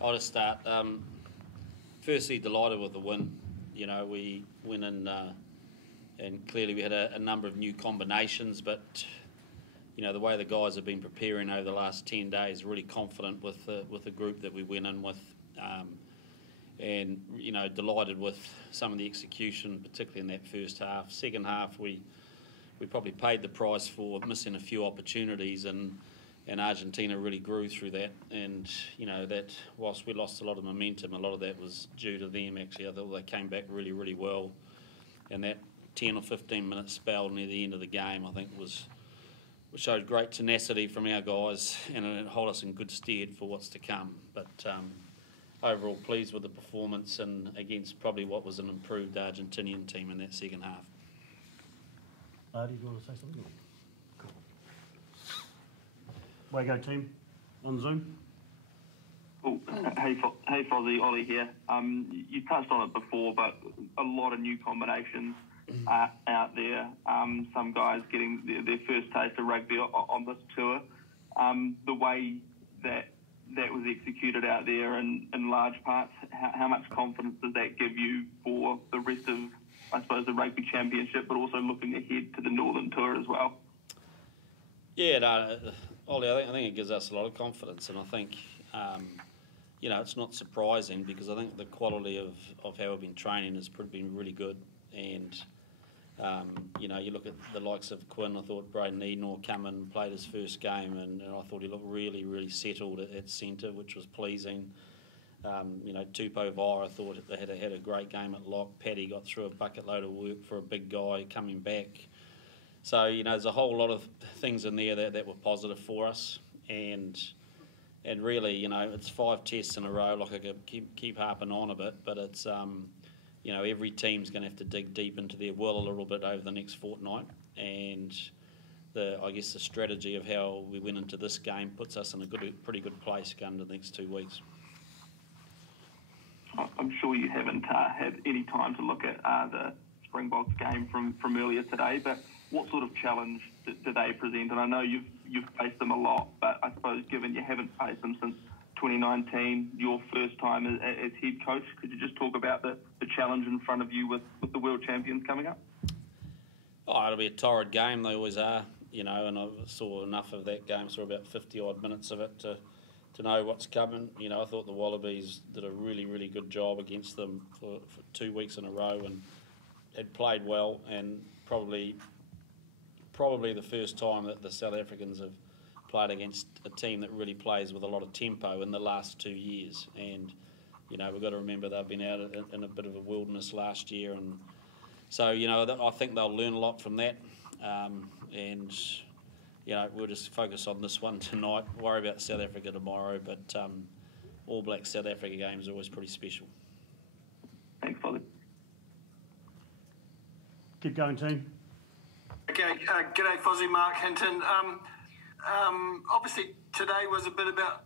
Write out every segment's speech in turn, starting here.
I'll just start. Firstly, delighted with the win. You know, we went in, and clearly we had a number of new combinations, but you know, the way the guys have been preparing over the last 10 days, really confident with the group that we went in with, and you know, delighted with some of the execution, particularly in that first half. Second half, we probably paid the price for missing a few opportunities, and Argentina really grew through that. And you know, that whilst we lost a lot of momentum, a lot of that was due to them. Actually, I thought they came back really, really well, and that 10 or 15 minute spell near the end of the game, I think which showed great tenacity from our guys, and it held us in good stead for what's to come. But overall, pleased with the performance and against probably what was an improved Argentinian team in that second half. Ardie, do you want to say something? Cool. Way go team on Zoom. Oh, hey Fozzie, Ollie here. You touched on it before, but a lot of new combinations out there. Some guys getting their first taste of rugby on this tour. The way that was executed out there in large parts, how much confidence does that give you for the rest of, I suppose, the Rugby Championship, but also looking ahead to the Northern Tour as well? Yeah, no, Ollie, I think it gives us a lot of confidence, and I think you know, it's not surprising because I think the quality of how we've been training has been really good. And you know, you look at the likes of Quinn. I thought Braden Edenor come and played his first game, and I thought he looked really, really settled at centre, which was pleasing. You know, Tupou Vire, I thought they had a great game at lock. Paddy got through a bucket load of work for a big guy coming back. So, you know, there's a whole lot of things in there that were positive for us. And really, you know, it's 5 tests in a row. Like I could keep harping on a bit, but it's, you know, every team's going to have to dig deep into their well a little bit over the next fortnight. And I guess the strategy of how we went into this game puts us in a pretty good place going into the next 2 weeks. I'm sure you haven't had any time to look at the Springboks game from earlier today, but what sort of challenge do they present? And I know you've faced them a lot, but I suppose given you haven't faced them since 2019, your first time as head coach, could you just talk about the challenge in front of you with the World Champions coming up? Oh, it'll be a torrid game. They always are, you know, and I saw enough of that game, saw about 50-odd minutes of it to know what's coming. You know, I thought the Wallabies did a really, really good job against them for 2 weeks in a row and had played well, and probably the first time that the South Africans have played against a team that really plays with a lot of tempo in the last 2 years. And, you know, we've got to remember they've been out in a bit of a wilderness last year. And so, you know, I think they'll learn a lot from that. And, you know, we'll just focus on this one tonight, worry about South Africa tomorrow. But All Black South Africa games are always pretty special. Thanks, Fozzie. Keep going, team. Okay, g'day Fozzie, Mark Hinton. Obviously today was a bit about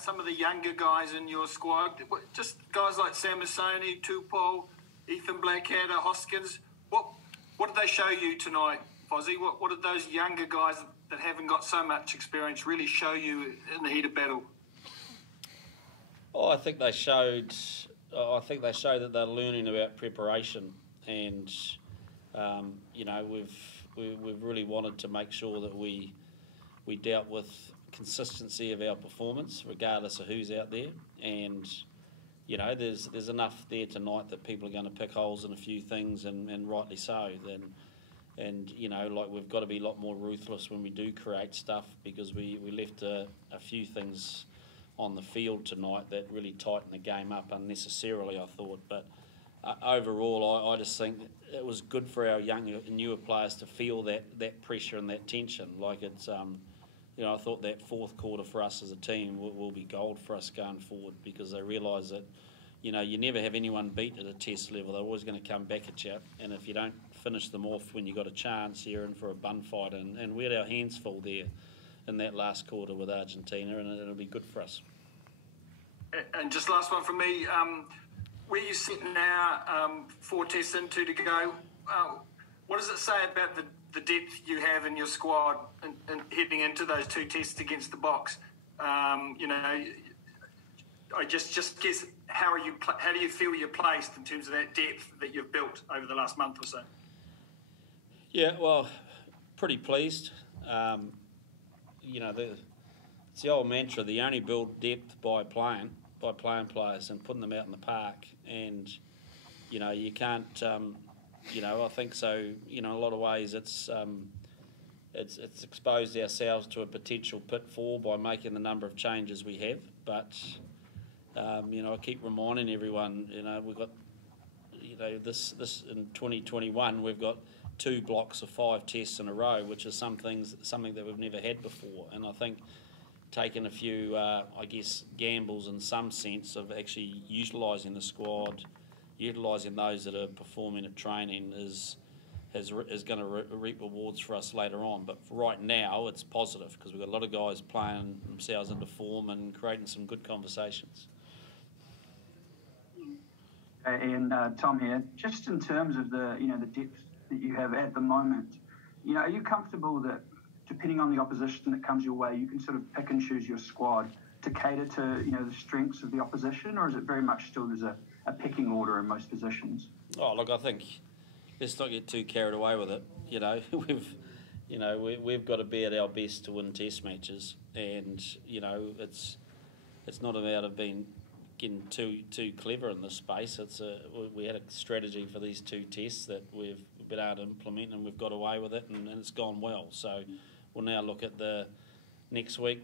some of the younger guys in your squad. Just guys like Sam Masoni, Tupou, Ethan Blackadder, Hoskins. What did they show you tonight, Fozzie? What did those younger guys that haven't got so much experience really show you in the heat of battle? Oh, I think they showed that they're learning about preparation, and you know, we've really wanted to make sure that we dealt with consistency of our performance, regardless of who's out there. And you know, there's enough there tonight that people are going to pick holes in a few things, and rightly so. And you know, like, we've got to be a lot more ruthless when we do create stuff, because we left a few things on the field tonight that really tightened the game up unnecessarily, I thought. But overall, I just think it was good for our younger, newer players to feel that pressure and that tension. Like, it's, you know, I thought that fourth quarter for us as a team will be gold for us going forward, because they realise that, you know, you never have anyone beat at a test level. They're always going to come back at you, and if you don't finish them off when you got a chance, you're in for a bun fight. And we had our hands full there in that last quarter with Argentina, and it'll be good for us. And just last one from me. Where you sit now, 4 tests in, 2 to go, what does it say about the depth you have in your squad and heading into those 2 tests against the Box? You know, I just guess how do you feel you're placed in terms of that depth that you've built over the last month or so? Yeah, well, pretty pleased. It's the old mantra: the only build depth by playing players and putting them out in the park. And you can't. I think so. In a lot of ways, it's exposed ourselves to a potential pitfall by making the number of changes we have. But I keep reminding everyone, we've got, this in 2021, we've got 2 blocks of 5 tests in a row, which is something that we've never had before. And I think taking a few, gambles in some sense of actually utilising the squad, utilising those that are performing at training is going to reap rewards for us later on. But for right now, it's positive because we've got a lot of guys playing themselves into form and creating some good conversations. Ian, Tom here. Just in terms of the depth that you have at the moment, are you comfortable that depending on the opposition that comes your way, you can sort of pick and choose your squad to cater to the strengths of the opposition, or is it very much still there's a pecking order in most positions? Oh, look, I think let's not get too carried away with it. We've got to be at our best to win test matches, and it's not about getting too clever in this space. We had a strategy for these 2 tests that we've been able to implement, and we've got away with it, and it's gone well. So we'll now look at the next week.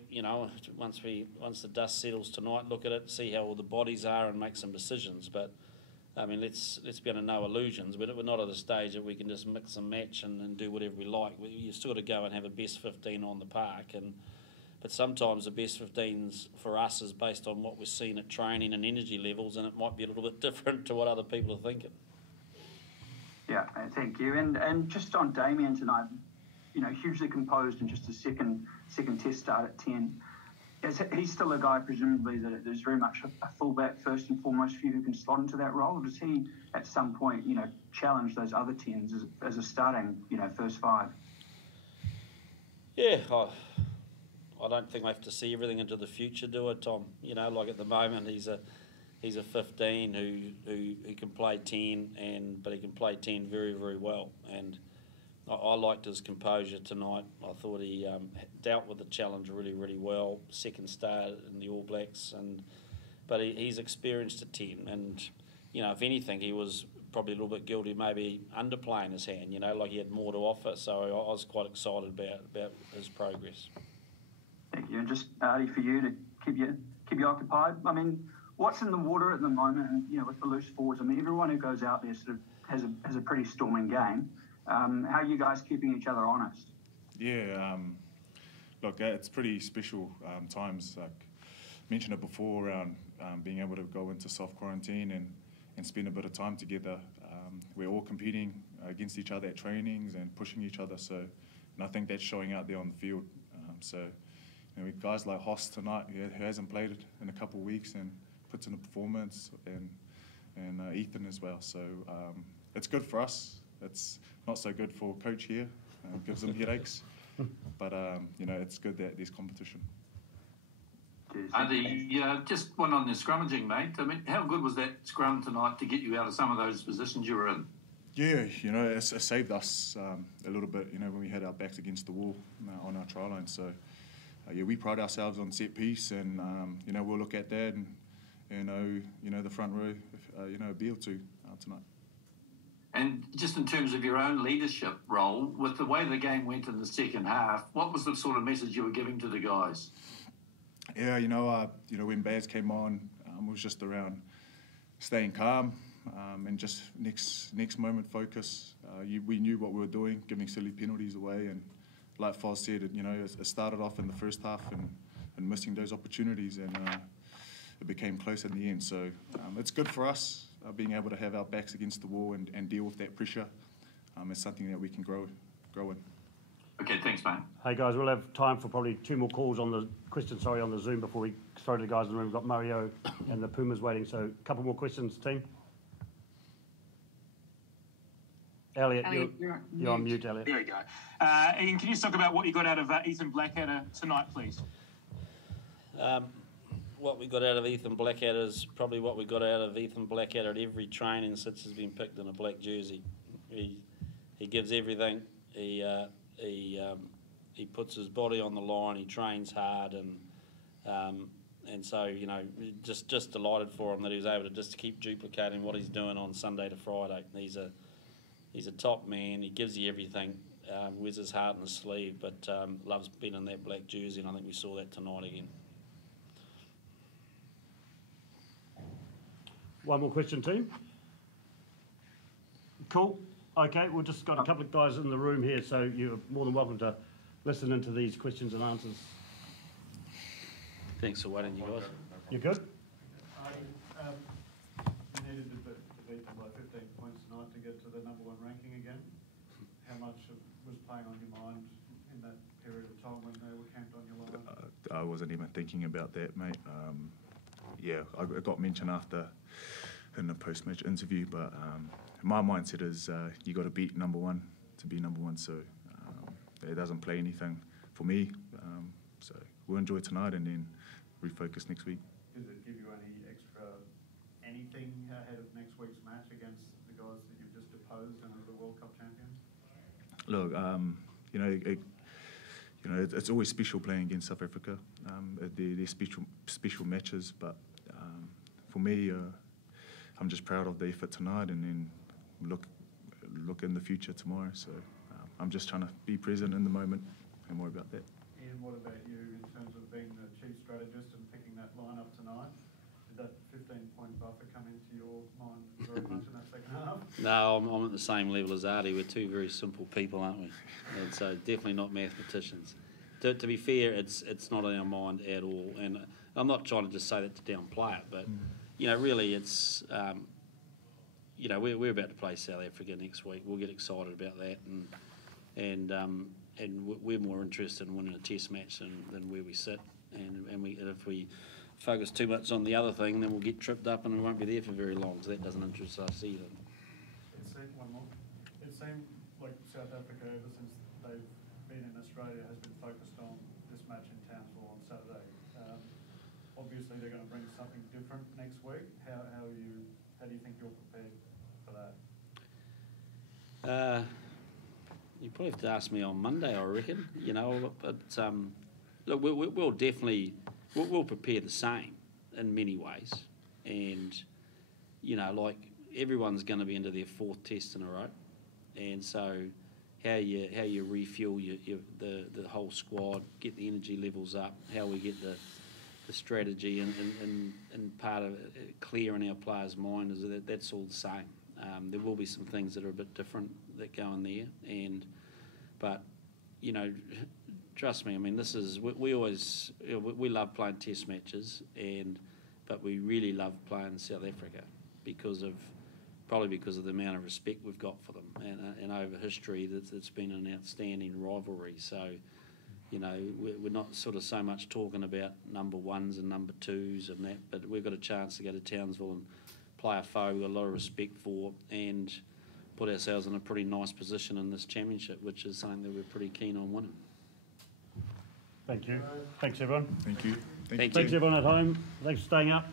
Once the dust settles tonight, look at it, see how all the bodies are, and make some decisions. But I mean, let's be under no illusions. We're not at a stage that we can just mix and match and do whatever we like. You sort of go and have a best 15 on the park, but sometimes the best 15s for us is based on what we're seeing at training and energy levels, and it might be a little bit different to what other people are thinking. Yeah, thank you. And just on Damien tonight, hugely composed and just a second test start at 10. He's still a guy, presumably, that there's very much a fullback first and foremost for you who can slot into that role? Or does he, at some point, challenge those other 10s as a starting, first 5? Yeah, I don't think we have to see everything into the future, do it, Tom? Like at the moment, he's a 15 who can play 10, but he can play 10 very, very well. And I liked his composure tonight. I thought he dealt with the challenge really, really well. Second start in the All Blacks, but he's experienced at 10. And if anything, he was probably a little bit guilty, maybe underplaying his hand. Like he had more to offer. So I was quite excited about his progress. Thank you. And just Ardie, for you to keep you occupied. I mean, what's in the water at the moment? And with the loose forwards, I mean, everyone who goes out there sort of has a pretty storming game. How are you guys keeping each other honest? Yeah, look, it's pretty special times. Like mentioned it before, around being able to go into self-quarantine and spend a bit of time together. We're all competing against each other at trainings and pushing each other. And I think that's showing out there on the field. With guys like Hoss tonight, who hasn't played in a couple of weeks and puts in a performance, and Ethan as well. So it's good for us. It's not so good for coach here. Gives them headaches. But, it's good that there's competition. Ardie, just one on the scrummaging, mate. I mean, how good was that scrum tonight to get you out of some of those positions you were in? Yeah, it saved us a little bit, when we had our backs against the wall on our try line. So, we pride ourselves on set piece, and, we'll look at that and, the front row, be able to tonight. And just in terms of your own leadership role, with the way the game went in the second half, what was the sort of message you were giving to the guys? Yeah, when Baz came on, it was just around staying calm and just next moment focus. We knew what we were doing, giving silly penalties away, and like Foz said, it started off in the first half and missing those opportunities, and it became close in the end. So it's good for us. Being able to have our backs against the wall and deal with that pressure is something that we can grow in. Okay, thanks, mate. Hey guys, we'll have time for probably 2 more calls on the on the Zoom before we throw to the guys in the room. We've got Mario and the Pumas waiting, so a couple more questions, team. Elliot, you're on mute, Elliot. There we go. Ian, can you talk about what you got out of Ethan Blackadder tonight, please? what we got out of Ethan Blackadder is probably what we got out of Ethan Blackadder at every training since he's been picked in a black jersey. He gives everything. He puts his body on the line. He trains hard, and so just delighted for him that he was able to just keep duplicating what he's doing on Sunday to Friday. He's a top man. He gives you everything. Wears his heart in his sleeve, but loves being in that black jersey, and I think we saw that tonight again. One more question, team. Cool. Okay, we've just got a couple of guys in the room here, so you're more than welcome to listen into these questions and answers. Thanks for waiting, you guys. You good? You needed to beat them by 15 points tonight to get to the #1 ranking again. How much was playing on your mind in that period of time when they were camped on your line? I wasn't even thinking about that, mate. I got mentioned after in the post-match interview, but my mindset is you got to beat #1 to be #1, so it doesn't play anything for me. So we'll enjoy tonight and then refocus next week. Does it give you anything ahead of next week's match against the guys that you've just deposed and are the World Cup champions? Look, it's always special playing against South Africa. They're special matches, but for me, I'm just proud of the effort tonight, and then look in the future tomorrow. So I'm just trying to be present in the moment and worry about that. Ian, what about you in terms of being the chief strategist and picking that lineup tonight? Did that 15-point buffer come into your mind very much in that second half? No, I'm at the same level as Ardie. We're two very simple people, aren't we? And so definitely not mathematicians. To be fair, it's not on our mind at all. And I'm not trying to just say that to downplay it, but really, it's we're about to play South Africa next week. We'll get excited about that, and we're more interested in winning a Test match than where we sit. And if we focus too much on the other thing, then we'll get tripped up and we won't be there for very long. So that doesn't interest us either. It seemed like South Africa, ever since they've been in Australia, has been focused on this match in Townsville on Saturday. Obviously, they're going to bring something different next week. How do you think you're prepared for that? You probably have to ask me on Monday, I reckon. But look, we'll definitely we'll prepare the same in many ways, and like everyone's going to be into their 4th test in a row, and so how you refuel the whole squad, get the energy levels up, how we get the strategy and part of it clear in our players' mind is that's all the same. There will be some things that are a bit different that go in there, but trust me. I mean, this is we always we love playing Test matches, but we really love playing South Africa because of the amount of respect we've got for them, and over history it's been an outstanding rivalry. So. We're not sort of so much talking about #1s and #2s and that, but we've got a chance to go to Townsville and play a foe we've got a lot of respect for and put ourselves in a pretty nice position in this championship, which is something that we're pretty keen on winning. Thank you. Thanks, everyone. Thank you. Thank you. Thanks, everyone at home. Thanks for staying up.